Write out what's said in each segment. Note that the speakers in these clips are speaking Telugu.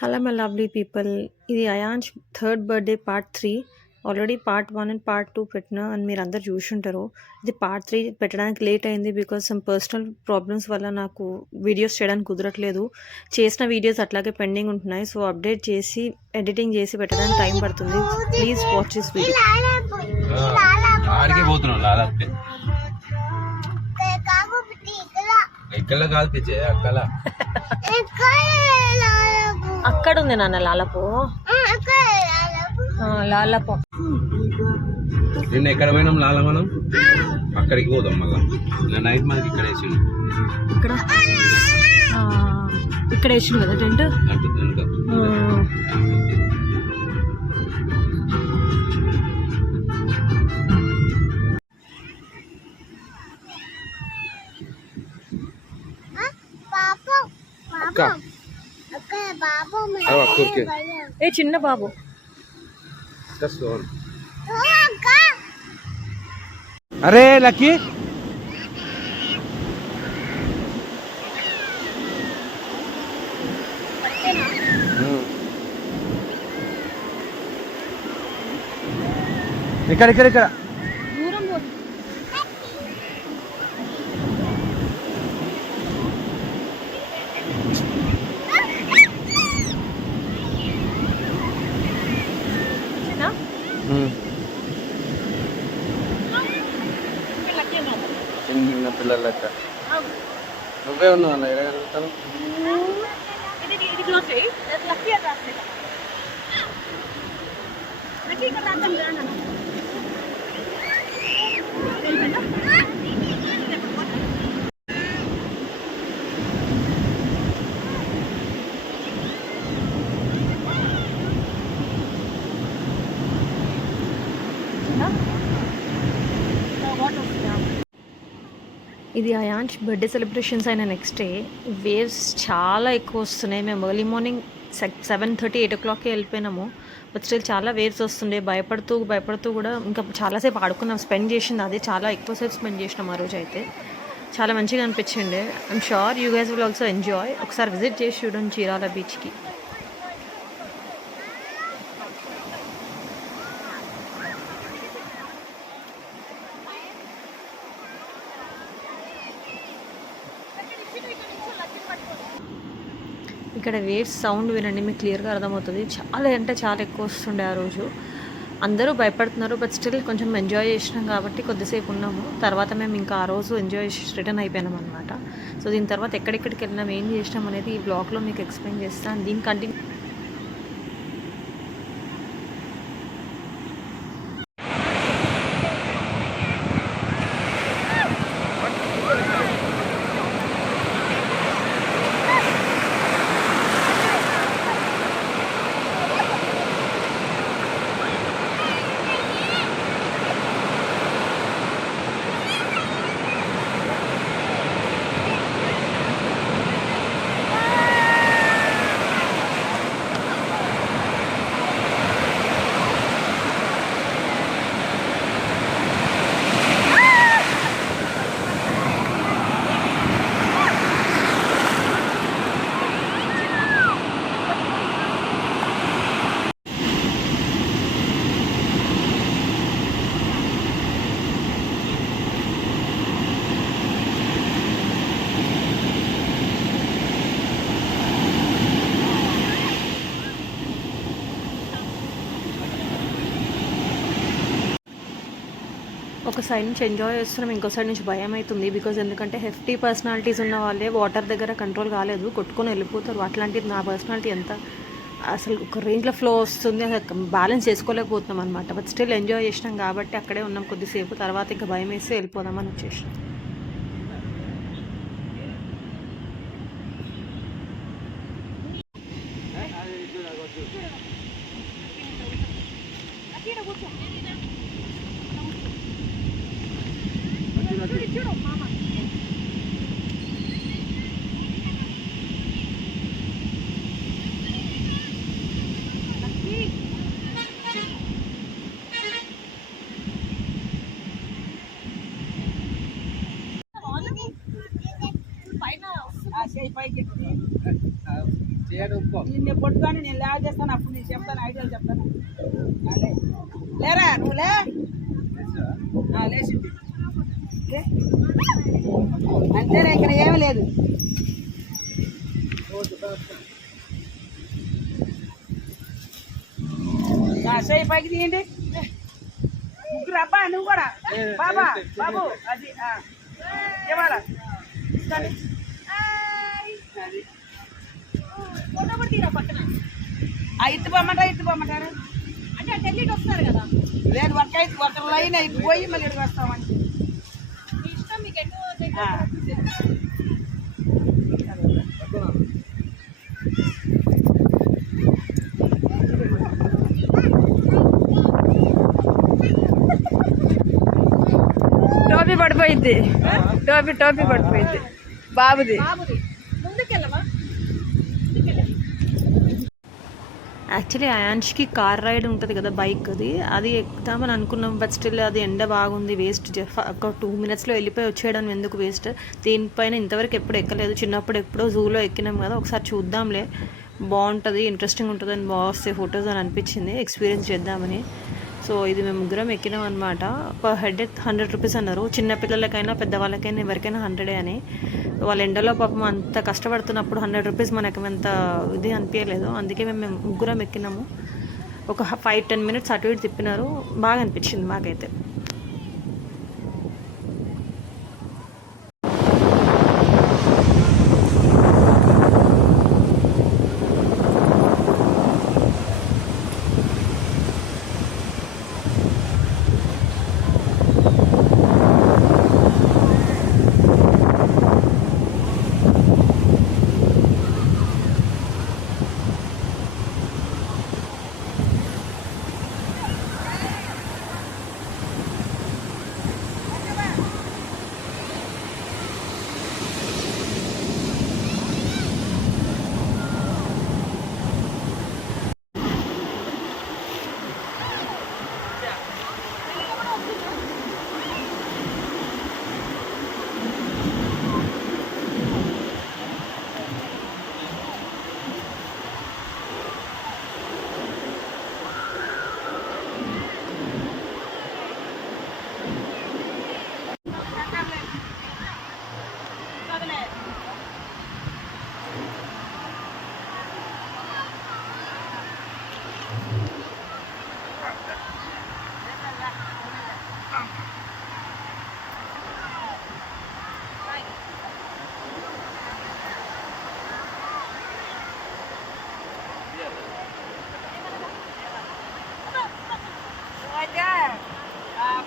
Hello my lovely people. ఇది Ayaan's third birthday part 3. Already part 1 and part 2 పెట్టినా అని మీరందరూ చూసుంటారు. ఇది పార్ట్ 3 పెట్టడానికి లేట్ అయింది బికాజ్ సమ్ పర్సనల్ ప్రాబ్లమ్స్ వల్ల నాకు వీడియోస్ చేయడానికి కుదరట్లేదు. చేసిన వీడియోస్ అట్లాగే పెండింగ్ ఉంటున్నాయి. సో అప్డేట్ చేసి ఎడిటింగ్ చేసి పెట్టడానికి టైం పడుతుంది. Please watch this video. అక్కడ ఉంది నాన్న లాలపో. లాలపో నిన్న ఎక్కడ పోయినాం లాల మనం అక్కడికి పోదాం మళ్ళా. నైట్ మనకి ఇక్కడ వేసిండు. ఇక్కడ వేసిండు కదా టెంట్. ఏ చిన్న బాబు అరే లక్కీ ఇక్కడ ఇక్కడ ఇక్కడ చిన్న పిల్లల లెక్క నువ్వే ఉన్నావు అన్న ఎలా జరుగుతాను. ఇది అయాన్స్ బర్త్డే సెలబ్రేషన్స్ అయిన నెక్స్ట్ డే. వేవ్స్ చాలా ఎక్కువ వస్తున్నాయి. మేము ఎర్లీ మార్నింగ్ 7:30, 8 o'clockకి వెళ్ళిపోయినాము. బట్ స్టిల్ చాలా వేవ్స్ వస్తుండే. భయపడుతూ కూడా ఇంకా చాలాసేపు ఆడుకున్నాం. స్పెండ్ చేసింది అదే, చాలా ఎక్కువసేపు స్పెండ్ చేసినాం ఆ రోజు. అయితే చాలా మంచిగా అనిపించింది. I'm sure you guys will also enjoy. ఒకసారి విజిట్ చేసి చూడండి చీరాల బీచ్కి. ఇక్కడ వేవ్స్ సౌండ్ వినండి, మీకు క్లియర్గా అర్థమవుతుంది. చాలా అంటే చాలా ఎక్కువ వస్తుండే ఆ రోజు. అందరూ భయపడుతున్నారు, బట్ స్టిల్ కొంచెం ఎంజాయ్ చేసినాం కాబట్టి కొద్దిసేపు ఉన్నాము. తర్వాత మేము ఇంకా ఆ రోజు ఎంజాయ్ చేసి రిటర్న్ అయిపోయినాం అనమాట. సో దీని తర్వాత ఎక్కడెక్కడికి వెళ్ళినాం, ఏం చేసినాం అనేది ఈ బ్లాగ్లో మీకు ఎక్స్ప్లెయిన్ చేస్తాను. దీని కంటిన్యూ ఒక సైడ్ నుంచి ఎంజాయ్ చేస్తున్నాం, ఇంకో సైడ్ నుంచి భయం అవుతుంది. బికాజ్ ఎందుకంటే హెఫ్టీ పర్సనాలిటీస్ ఉన్న వాళ్ళే వాటర్ దగ్గర కంట్రోల్ కాలేదు, కొట్టుకొని వెళ్ళిపోతారు. అట్లాంటిది నా పర్సనాలిటీ ఎంత అసలు ఒక రేంజ్లో ఫ్లో వస్తుంది, అసలు బ్యాలెన్స్ చేసుకోలేకపోతున్నాం అనమాట. బట్ స్టిల్ ఎంజాయ్ చేసినాం కాబట్టి అక్కడే ఉన్నాం కొద్దిసేపు. తర్వాత ఇంకా భయం వేసి వెళ్ళిపోదామని వచ్చేసినాం. నిన్ను పట్టుకొని నేను లేవ చేస్తాను, అప్పుడు నేను చెప్తాను, ఐడియాలు చెప్తాను. లేరా నువ్వు లేచింది అంతేనా, ఇక్కడ ఏమీ లేదు. చేయి పైకి తీయండి ముగ్గురు. అబ్బా నువ్వు కూడా బాబా బాబు అది ఇవ్వాలా తీసుకోండి. ఇత్తుపోమంటారు అంటే ఢిల్లీకి వస్తారు కదా. లేదు ఒక లైన్ అయిపోయి మళ్ళీ ఇక్కడికి వస్తామని ఇష్టం మీకు ఎక్కువ. టోపీ పడిపోయింది, టోపీ పడిపోయింది బాబుది. యాక్చువల్లీ అయాన్ష్కి కార్ రైడ్ ఉంటుంది కదా, బైక్ అది ఎక్కుదామని అనుకున్నాం. బట్ స్టిల్ అది ఎండ బాగుంది, వేస్ట్. ఒక 2 minutesలో వెళ్ళిపోయి వచ్చేయడం ఎందుకు వేస్ట్. దీనిపైన ఇంతవరకు ఎప్పుడు ఎక్కలేదు. చిన్నప్పుడు ఎప్పుడో జూలో ఎక్కినాం కదా, ఒకసారి చూద్దాంలే, బాగుంటుంది, ఇంట్రెస్టింగ్ ఉంటుంది అని, బాగా వస్తాయి ఫొటోస్ అని అనిపించింది, ఎక్స్పీరియన్స్ చేద్దామని. సో ఇది మేము ముగ్గురం ఎక్కినాం అనమాట. పర్ హెడ్ 100 rupees అన్నారు. చిన్నపిల్లలకైనా పెద్దవాళ్ళకైనా ఎవరికైనా 100 అని. వాళ్ళ ఎండలో పాపం అంత కష్టపడుతున్నప్పుడు 100 rupees మనకు అంత ఇది అనిపించలేదు. అందుకే మేము ముగ్గురం ఎక్కినాము. ఒక 5-10 minutes అటు ఇటు తిప్పినారు, బాగా అనిపించింది మాకైతే.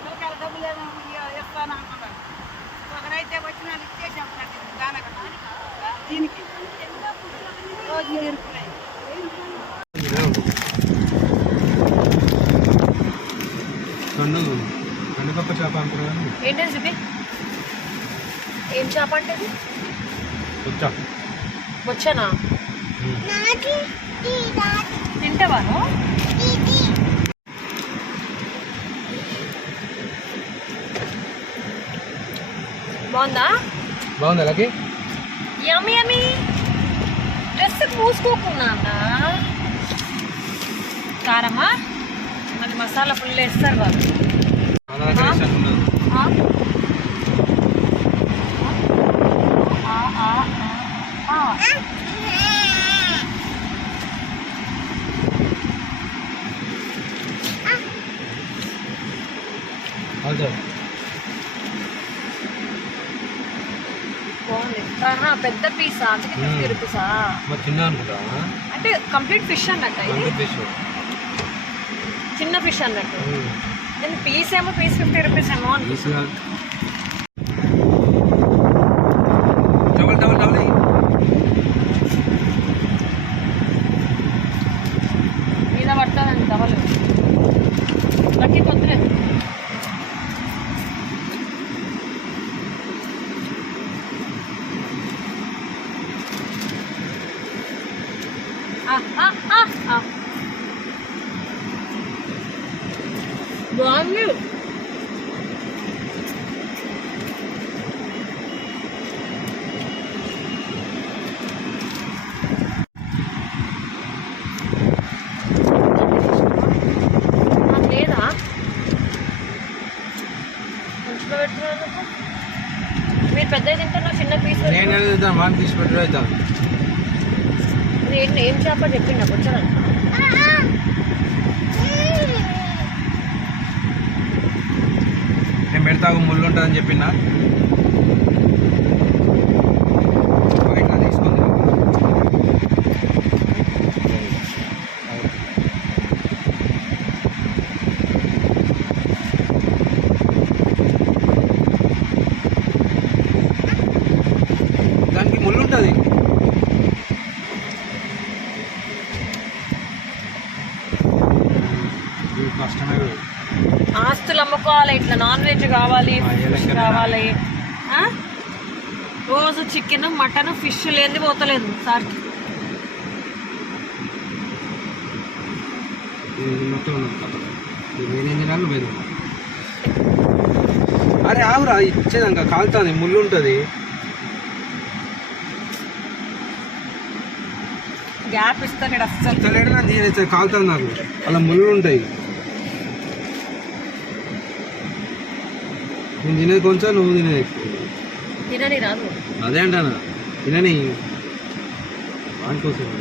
పిల్లకాయల డబ్బులు ఇస్తాను అనుకున్నాను. ఒకరైతే వచ్చిన ఇచ్చేసాం దీనికి రోజు నేర్పున్నాయి. కందిపప్పు చేప అంటారు. ఏంటది చూపి, ఏం చేప అంటే వచ్చానా తింటావాను. బాగుందా? బాగుందా లకి? యమ్మీ యమ్మీ. డ్రెస్ పూసుకోకున్నా కారమా, మళ్ళీ మసాలా ఫుల్ వేస్తారు వాళ్ళు. బాగుంది. పెద్ద పీసా, అందుకే 50 rupees. చిన్న అనుకుంటా, అంటే కంప్లీట్ ఫిష్ అన్నట్టు ఇది, చిన్న ఫిష్ అన్నట్టు. నేను పీస్ ఏమో పీస్ 50 rupees ఏమో అనిపిస్తుంది. మీద పడుతుందండి డబల్ లక్కీ కొత్తలేదు. బాగుంది. మాట తీసి పెట్టడం అవుతాం. ఏం చేప చెప్పిండ కొంచెం నేను పెడతాకు ముళ్ళు ఉంటుందని చెప్పిన ఇట్లా తీసుకోండి. దానికి ముళ్ళు ఉంటుంది. కష్టమే. ఆస్తులు అమ్ముకోవాలి, ఇట్లా నాన్ వెజ్ కావాలి, ఫిష్ కావాలి. రోజు చికెన్ మటన్ ఫిష్ లేనిది పోతలేదు సార్కి. అరే ఆవురా ఇచ్చేదాక కాలుతుంది, ముళ్ళు ఉంటుంది. గ్యాప్ ఇస్తాడు అస్సలు లేడు నాకు కాలుతుంది, నాకు అలా ముళ్ళు ఉంటాయి. నేను తినేది కొంచెం, నువ్వు తినేది తినని రాదు. అదే అంటానా, తినని వానికోసం.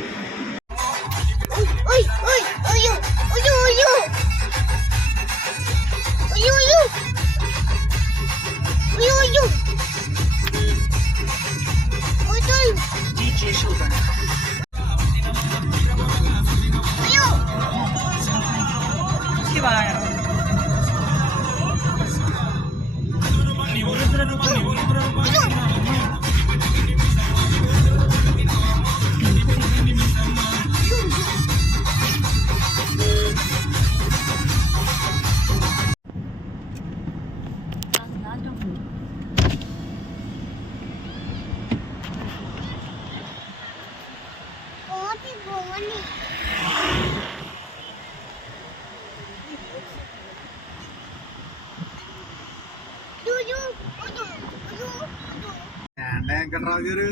వెంకట్రావు గారు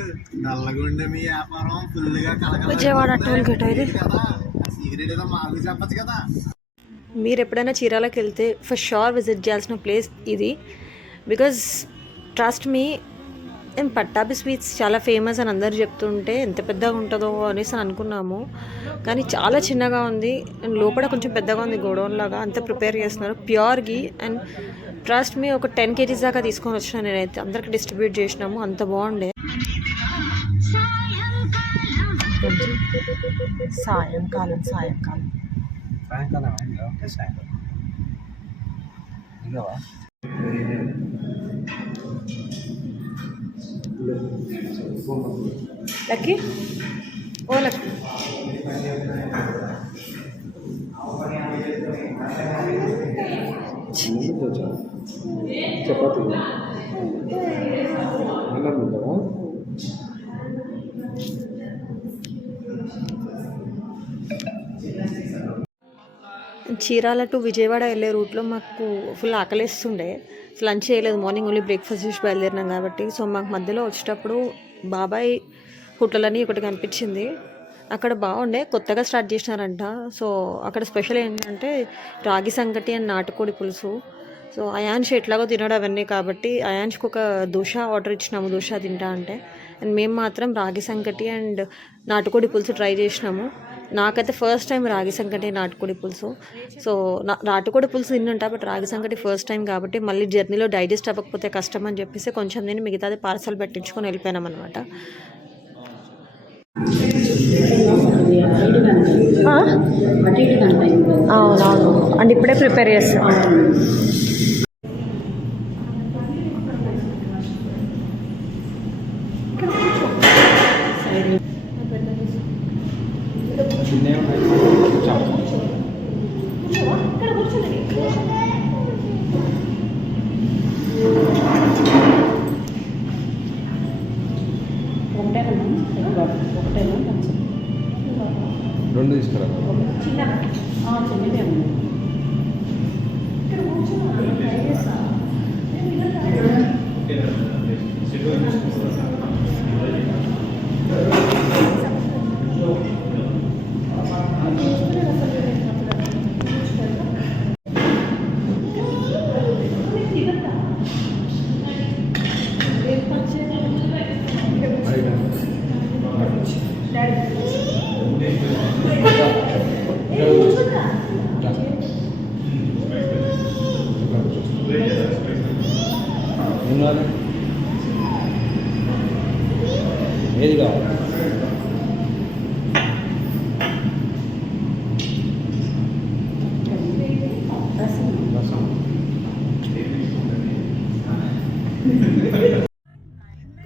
నల్లగుండె మీ వ్యాపారం ఫుల్గా విజయవాడ టోల్ గేట్ ఇది. సీక్రెట్ ఏదో మాకు చెప్పచ్చు కదా. మీరు ఎప్పుడైనా చీరాలకు వెళ్తే ఫర్ షూర్ విజిట్ చేయాల్సిన ప్లేస్ ఇది. Because trust me, Pattabhi sweets చాలా ఫేమస్ అని అందరు చెప్తుంటే ఎంత పెద్దగా ఉంటుందో అనేసి అనుకున్నాము, కానీ చాలా చిన్నగా ఉంది అండ్ లోపల కొంచెం పెద్దగా ఉంది, గోడౌన్ లాగా. అంతా ప్రిపేర్ చేస్తున్నారు pure ghee. And trust me, ఒక 10 kgs దాకా తీసుకొని వచ్చిన నేనైతే, అందరికి డిస్ట్రిబ్యూట్ చేసినాము, అంత బాగుండే. సాయంకాలం లక్కీ, ఓ లక్కీ, చపాతీ అన్నం తింటావా? చీరాల టు విజయవాడ వెళ్ళే రూట్లో మాకు ఫుల్ ఆకలిస్తుండే. లంచ్ చేయలేదు, మార్నింగ్ ఓన్లీ బ్రేక్ఫాస్ట్ చేసి బయలుదేరినాం కాబట్టి. సో మాకు మధ్యలో వచ్చేటప్పుడు బాబాయ్ హోటల్ ఒకటి కనిపించింది. అక్కడ బాగుండే, కొత్తగా స్టార్ట్ చేసినారంట. సో అక్కడ స్పెషల్ ఏంటంటే రాగి సంగటి అండ్ నాటుకోడి పులుసు. సో అయాన్ష్ ఎట్లాగో తినడు అవన్నీ కాబట్టి అయాన్ష్కి ఒక దోశ ఆర్డర్ ఇచ్చినాము, దోశ తింటా అంటే. అండ్ మేము మాత్రం రాగి సంగటి అండ్ నాటుకోడి పులుసు ట్రై చేసినాము. నాకైతే ఫస్ట్ టైం రాగి సంగటి నాటుకోడి పులుసు. సో నాటుకోడి పులుసు తింటుంటా, బట్ రాగి సంగటి ఫస్ట్ టైం కాబట్టి మళ్ళీ జర్నీలో డైజెస్ట్ అవ్వకపోతే కష్టం అని చెప్పేసి కొంచెం నేను మిగతాది పార్సల్ పెట్టించుకొని వెళ్ళిపోయినాం అనమాట. అవునవును, అండ్ ఇప్పుడే ప్రిపేర్ చేస్తాం. రెండు తీసుకురా.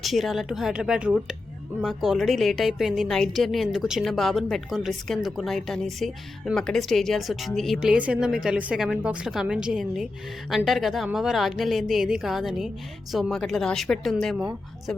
చీరాల టు హైదరాబాద్ రూట్ మాకు ఆల్రెడీ లేట్ అయిపోయింది. నైట్ జర్నీ ఎందుకు, చిన్న బాబుని పెట్టుకొని రిస్క్ ఎందుకు నైట్ అనేసి మేము అక్కడే స్టే చేయాల్సి వచ్చింది. ఈ ప్లేస్ ఏందో మీకు తెలిస్తే కమెంట్ బాక్స్లో కమెంట్ చేయండి. అంటారు కదా అమ్మవారు ఆజ్ఞ లేనిది ఏది కాదని. సో మాకు అట్లా రాసి పెట్టుందేమో. సో